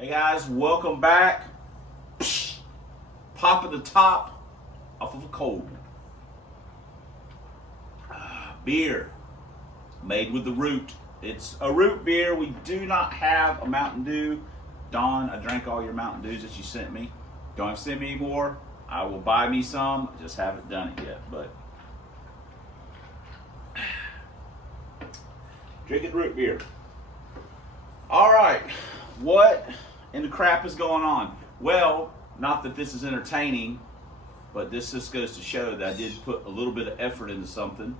Hey guys, welcome back. Popping the top off of a cold one. Beer made with the root. It's a root beer. We do not have a Mountain Dew. Don, I drank all your Mountain Dews that you sent me. Don't have to send me any more. I will buy me some. I just haven't done it yet. But drinking root beer. All right, what in the crap is going on? Well, not that this is entertaining, but this just goes to show that I did put a little bit of effort into something,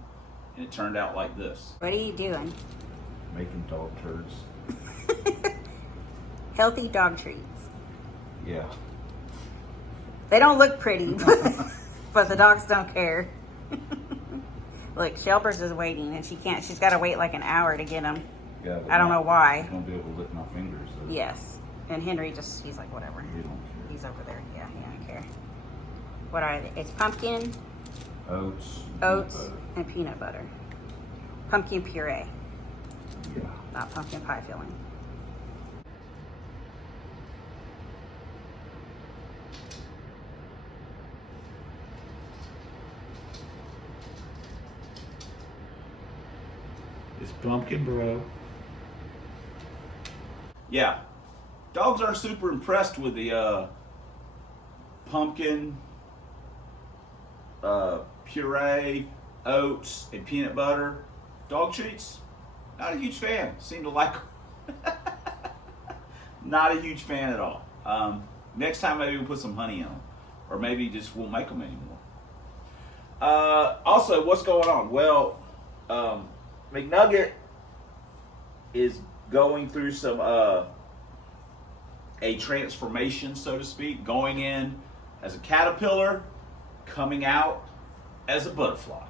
and it turned out like this. What are you doing? Making dog turds. Healthy dog treats. Yeah. They don't look pretty, but the dogs don't care. Look, Shelbers is waiting, and she's got to wait like an hour to get them. Yeah, I don't know why. I won't be able to lick my fingers. So. Yes. And Henry he's like, whatever. He don't care. He's over there. Yeah, he don't care. What are they? It's pumpkin, Oats, and peanut butter. Pumpkin puree. Yeah. Not pumpkin pie filling. It's pumpkin, bro. Yeah. Dogs are super impressed with the pumpkin, puree, oats, and peanut butter dog treats. Not a huge fan. Seem to like them. Not a huge fan at all. Next time maybe we'll put some honey in them. Or maybe just won't make them anymore. Also, what's going on? Well, McNugget is going through some a transformation, so to speak, going in as a caterpillar, coming out as a butterfly.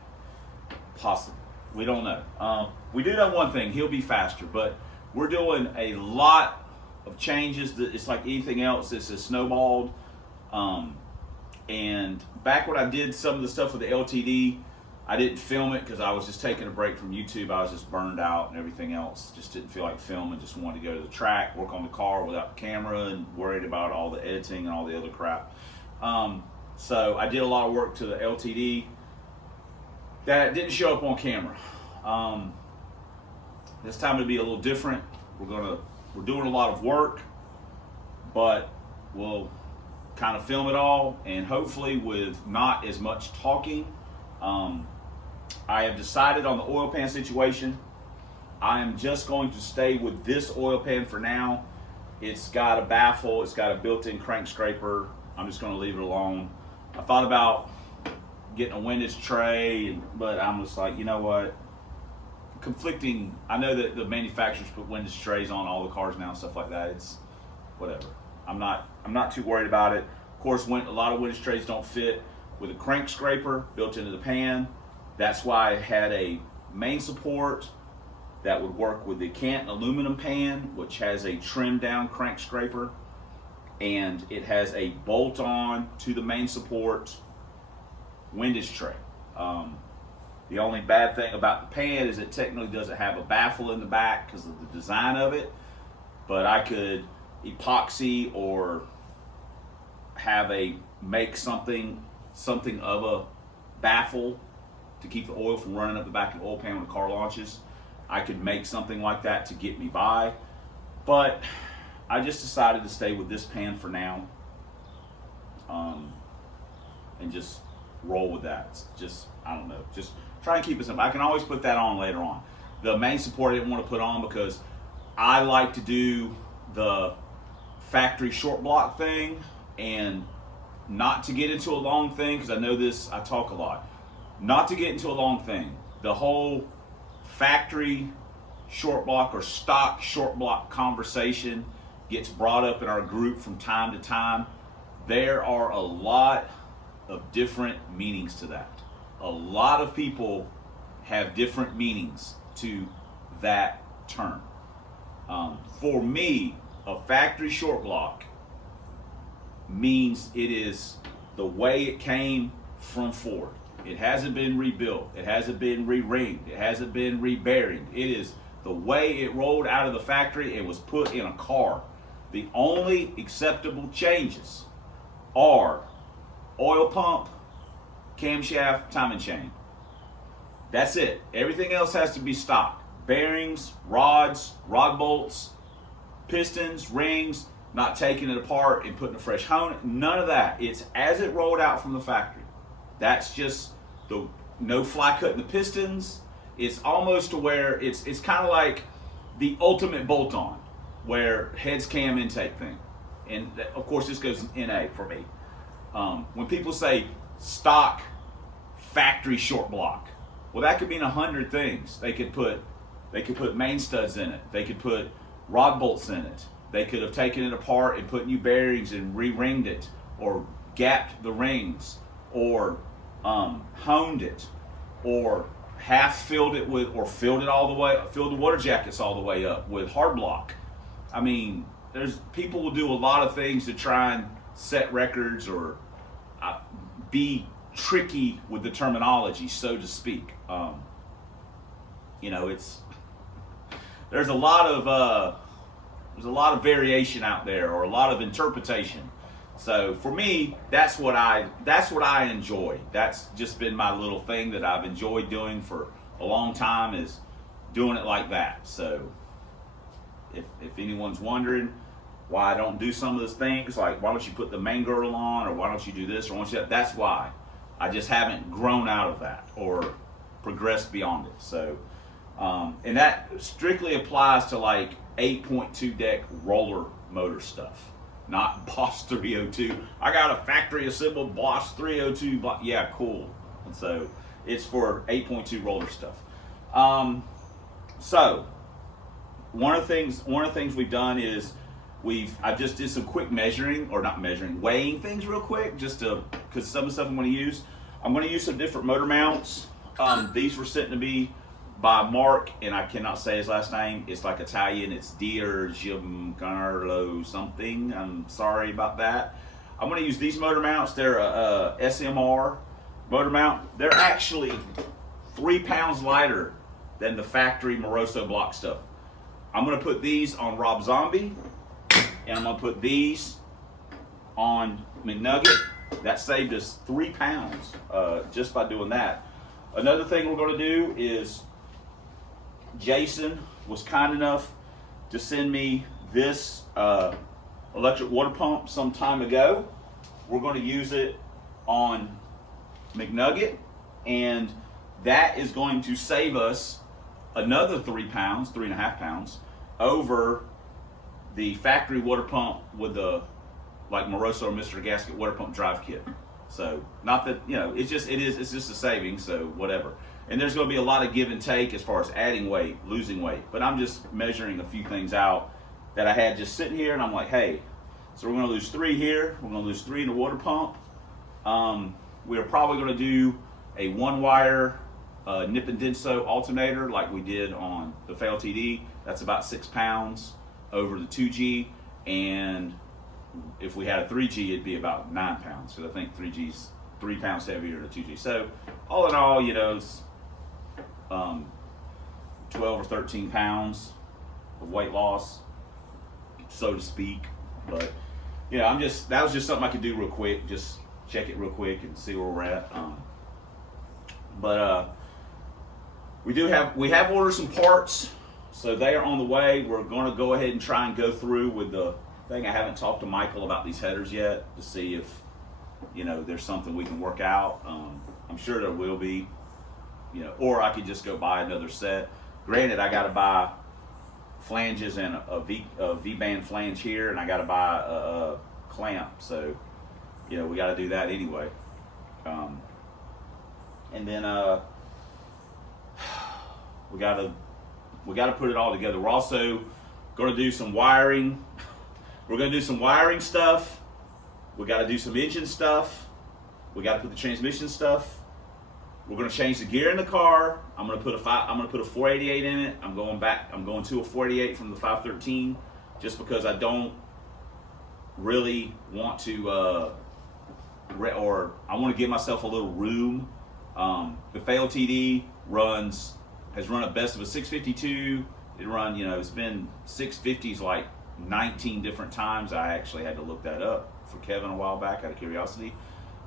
Possibly. We don't know. We do know one thing, he'll be faster, but we're doing a lot of changes. It's like anything else, it's snowballed. And back when I did some of the stuff with the LTD, I didn't film it because I was just taking a break from YouTube. I was just burned out and everything else. Just didn't feel like filming. Just wanted to go to the track, work on the car without the camera, and worried about all the editing and all the other crap. So I did a lot of work to the LTD that didn't show up on camera. This time it'll be a little different. We're doing a lot of work, but we'll kind of film it all, and hopefully with not as much talking. I have decided on the oil pan situation. I am just going to stay with this oil pan for now. It's got a baffle, it's got a built-in crank scraper. I'm just going to leave it alone. I thought about getting a windage tray, but I'm just like, you know what? Conflicting. I know that the manufacturers put windage trays on all the cars now and stuff like that. It's whatever. I'm not too worried about it. Of course, a lot of windage trays don't fit with a crank scraper built into the pan. That's why I had a main support that would work with the Canton aluminum pan, which has a trimmed down crank scraper, and it has a bolt on to the main support windage tray. The only bad thing about the pan is it technically doesn't have a baffle in the back because of the design of it, but I could epoxy or make something of a baffle to keep the oil from running up the back of the oil pan when the car launches. I could make something like that to get me by, but I just decided to stay with this pan for now, and just roll with that. It's just, I don't know, just try and keep it simple. I can always put that on later on. The main support I didn't want to put on because I like to do the factory short block thing, and not to get into a long thing, because I know this, I talk a lot. Not to get into a long thing. The whole factory short block or stock short block conversation gets brought up in our group from time to time. There are a lot of different meanings to that. A lot of people have different meanings to that term. For me, a factory short block means it is the way it came from Ford. It hasn't been rebuilt. It hasn't been re-ringed. It hasn't been re-bearinged. It is the way it rolled out of the factory and was put in a car. The only acceptable changes are oil pump, camshaft, timing chain. That's it. Everything else has to be stock. Bearings, rods, rod bolts, pistons, rings, not taking it apart and putting a fresh hone. None of that. It's as it rolled out from the factory. That's just the no fly cutting the pistons. It's almost to where it's kind of like the ultimate bolt-on, where heads cam intake thing. And of course this goes in NA for me. When people say stock factory short block, well, that could mean 100 things. They could put main studs in it. They could put rod bolts in it. They could have taken it apart and put new bearings and re-ringed it, or gapped the rings, or honed it, or half filled it with, or filled it all the way, filled the water jackets all the way up with hard block. I mean, there's people will do a lot of things to try and set records or be tricky with the terminology, so to speak. You know, there's a lot of variation out there, or a lot of interpretation. So for me, that's what I enjoy. That's just been my little thing that I've enjoyed doing for a long time, is doing it like that. So if anyone's wondering why I don't do some of those things, like why don't you put the main girdle on, or why don't you do this, or why don't you that's why. I just haven't grown out of that or progressed beyond it. So and that strictly applies to like 8.2 deck roller motor stuff, not Boss 302. I got a factory assembled Boss 302. Yeah, cool. And so it's for 8.2 roller stuff. So one of the things we've done is I just did some quick weighing things real quick, just because some of the stuff I'm going to use some different motor mounts. These were sent to me by Mark, and I cannot say his last name. It's like Italian. It's Giancarlo something. I'm sorry about that. I'm going to use these motor mounts. They're a SMR motor mount. They're actually 3 pounds lighter than the factory Moroso block stuff. I'm going to put these on Rob Zombie, and I'm going to put these on McNugget. That saved us 3 pounds just by doing that. Another thing we're going to do is, Jason was kind enough to send me this electric water pump some time ago. We're going to use it on McNugget, and that is going to save us another 3.5 pounds over the factory water pump with the like Moroso or Mr. Gasket water pump drive kit. So not that, you know, it's just a saving, so whatever. And there's going to be a lot of give and take as far as adding weight, losing weight. But I'm just measuring a few things out that I had just sitting here, and I'm like, hey, so we're going to lose 3 here. We're going to lose 3 in the water pump. We're probably going to do a 1-wire nip and denso alternator like we did on the FLTD. That's about 6 pounds over the 2G. And if we had a 3G, it'd be about 9 pounds. So I think 3G's 3 pounds heavier than 2G. So all in all, you know, it's 12 or 13 pounds of weight loss, so to speak. But you know, that was just something I could do real quick, just check it real quick and see where we're at. We have ordered some parts, so they are on the way. We're going to go ahead and try and go through with the thing. I haven't talked to Michael about these headers yet to see if, you know, there's something we can work out. I'm sure there will be, you know, or I could just go buy another set. Granted, I got to buy flanges and a V-band flange here, and I got to buy a clamp. So, you know, we got to do that anyway. And then we got to put it all together. We're also going to do some wiring. We're going to do some wiring stuff. We got to do some engine stuff. We got to put the transmission stuff. We're going to change the gear in the car. I'm going to put a 488 in it. I'm going to a 488 from the 513, just because I don't really want to, or I want to give myself a little room. The FLTD has run a best of a 652. It's been 650s like 19 different times. I actually had to look that up for Kevin a while back out of curiosity.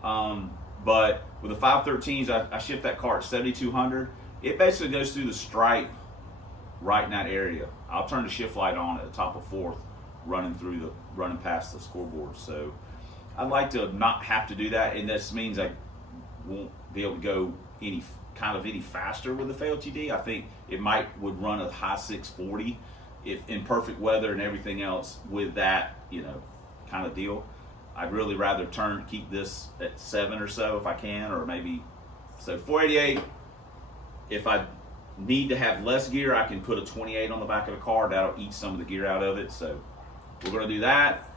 But with the 513s, I shift that car at 7,200. It basically goes through the stripe right in that area. I'll turn the shift light on at the top of 4th, running past the scoreboard. So I'd like to not have to do that, and this means I won't be able to go any faster with the FLTD. I think it would run a high 640 if in perfect weather and everything else with that, kind of deal. I'd really rather keep this at 7 or so if I can, or maybe, so 488, if I need to have less gear, I can put a 28 on the back of the car. That'll eat some of the gear out of it. So we're going to do that,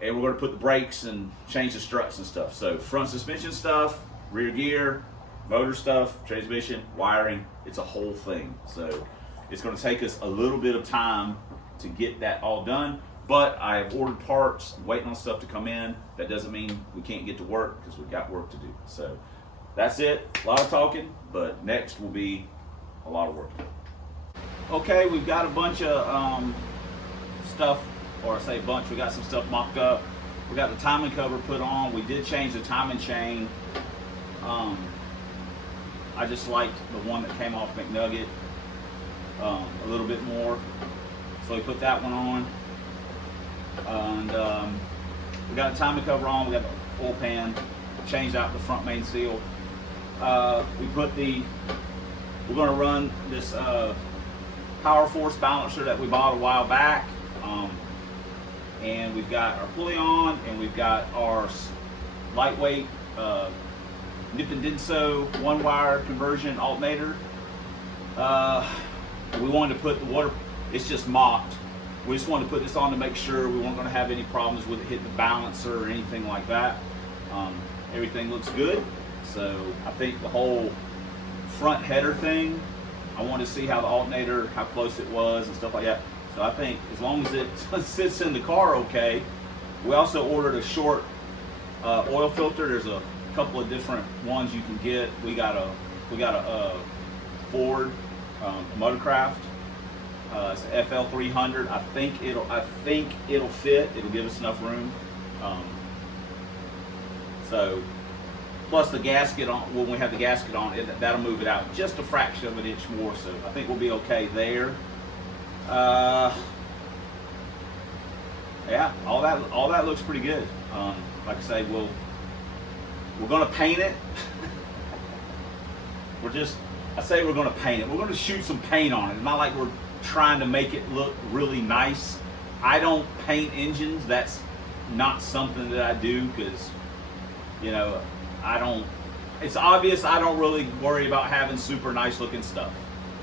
and we're going to put the brakes and change the struts and stuff. So front suspension stuff, rear gear, motor stuff, transmission, wiring, it's a whole thing. So it's going to take us a little bit of time to get that all done, but I have ordered parts, waiting on stuff to come in. That doesn't mean we can't get to work, because we've got work to do. So that's it. A lot of talking, but next will be a lot of work. Okay, we've got a bunch of stuff, or I say bunch, we got some stuff mocked up. We got the timing cover put on. We did change the timing chain. I just liked the one that came off McNugget a little bit more, so we put that one on. And we got the timing cover on. We got the oil pan, changed out the front main seal. We're going to run this Power Force balancer that we bought a while back, and we've got our pulley on, and we've got our lightweight Nip and Dinso 1-wire conversion alternator. We wanted to put the water, it's just mocked. We just wanted to put this on to make sure we weren't going to have any problems with it hitting the balancer or anything like that. Everything looks good. So I think the whole front header thing, I wanted to see how the alternator, how close it was and stuff like that. So I think as long as it sits in the car okay. We also ordered a short oil filter. There's a couple of different ones you can get. We got a Ford Motorcraft. It's an FL300. I think it'll fit. It'll give us enough room. So plus the gasket on, when we have the gasket on, that'll move it out just a fraction of an inch more. So I think we'll be okay there. Yeah, all that looks pretty good. Like I say, we're gonna paint it. I say we're gonna paint it. We're gonna shoot some paint on it. It's not like we're trying to make it look really nice. I don't paint engines. That's not something that I do, because it's obvious I don't really worry about having super nice looking stuff.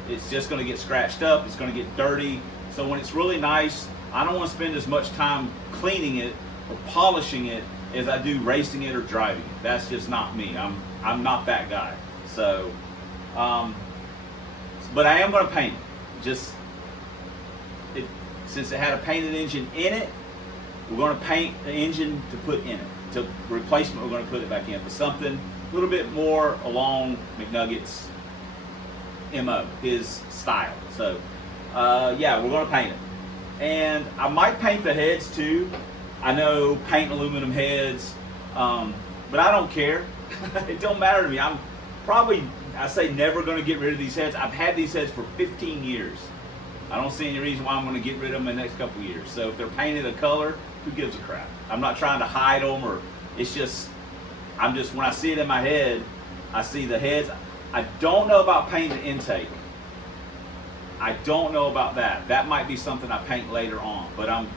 It's just going to get scratched up, it's going to get dirty. So when it's really nice, I don't want to spend as much time cleaning it or polishing it as I do racing it or driving it. That's just not me. I'm not that guy. So but I am going to paint it. Since it had a painted engine in it, we're going to paint the engine to put in it. To replacement, we're going to put it back in, but something a little bit more along McNugget's MO, his style. So yeah, we're going to paint it, and I might paint the heads too. I know paint aluminum heads, but I don't care. It don't matter to me. I'm probably, I say, never going to get rid of these heads. I've had these heads for 15 years. I don't see any reason why I'm going to get rid of them in the next couple of years. So if they're painted a color, who gives a crap? I'm not trying to hide them, or it's just, when I see it in my head, I see the heads. I don't know about painting the intake. I don't know about that. That might be something I paint later on, but I'm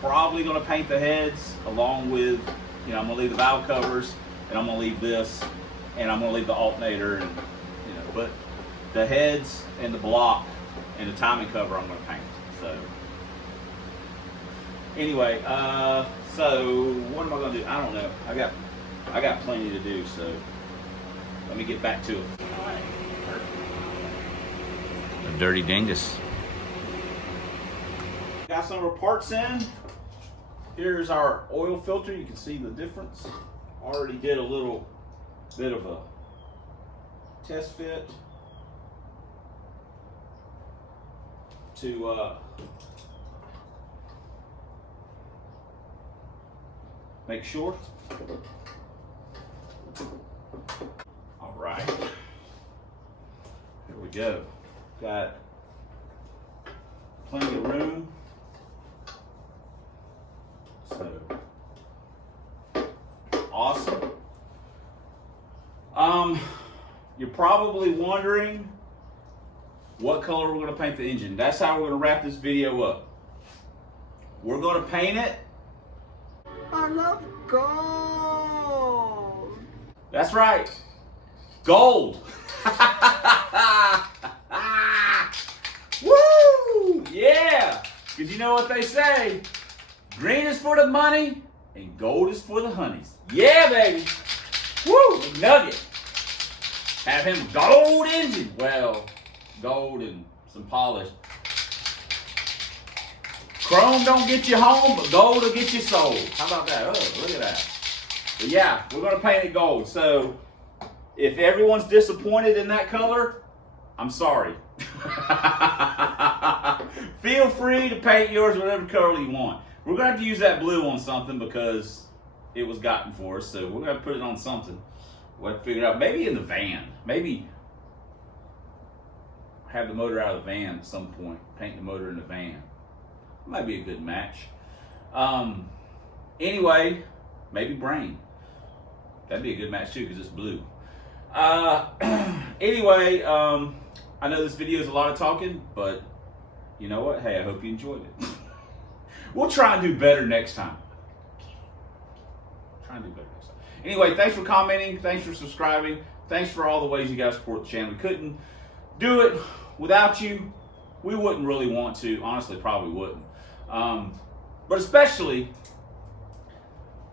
probably going to paint the heads along with, I'm going to leave the valve covers, and I'm going to leave this, and I'm going to leave the alternator, and but the heads and the block and the timing cover I'm going to paint. So anyway, so what am I going to do? I don't know. I got plenty to do, so let me get back to it. A dirty dingus. Got some of our parts in. Here's our oil filter. You can see the difference. Already did a little bit of a test fit to make sure. All right, here we go. Got plenty of room. So awesome. You're probably wondering what color we're going to paint the engine. That's how we're going to wrap this video up. We're going to paint it. I love gold. That's right. Gold. Woo! Yeah. Because you know what they say. Green is for the money and gold is for the honeys. Yeah, baby. Woo! McNugget. Have him gold engine. Well, gold and some polish. Chrome don't get you home, but gold will get you sold. How about that? Oh, look at that. But yeah, we're going to paint it gold. So if everyone's disappointed in that color, I'm sorry. Feel free to paint yours whatever color you want. We're going to have to use that blue on something because it was gotten for us. So we're going to put it on something. We'll have to figure it out. Maybe in the van. Maybe have the motor out of the van at some point. Paint the motor in the van. Might be a good match. Anyway, maybe brain. That'd be a good match too because it's blue. Anyway, I know this video is a lot of talking, but you know what? Hey, I hope you enjoyed it. We'll try and do better next time. Try and do better next time. Anyway, thanks for commenting. Thanks for subscribing. Thanks for all the ways you guys support the channel. We couldn't do it without you. We wouldn't really want to. Honestly, probably wouldn't. But especially,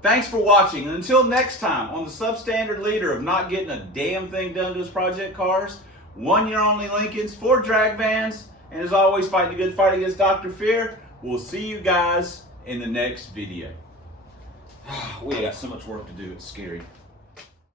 thanks for watching. And until next time, on the substandard leader of not getting a damn thing done to his project cars, 1 year only Lincolns, 4 drag vans, and as always, fighting a good fight against Dr. Fear. We'll see you guys in the next video. We got so much work to do, it's scary.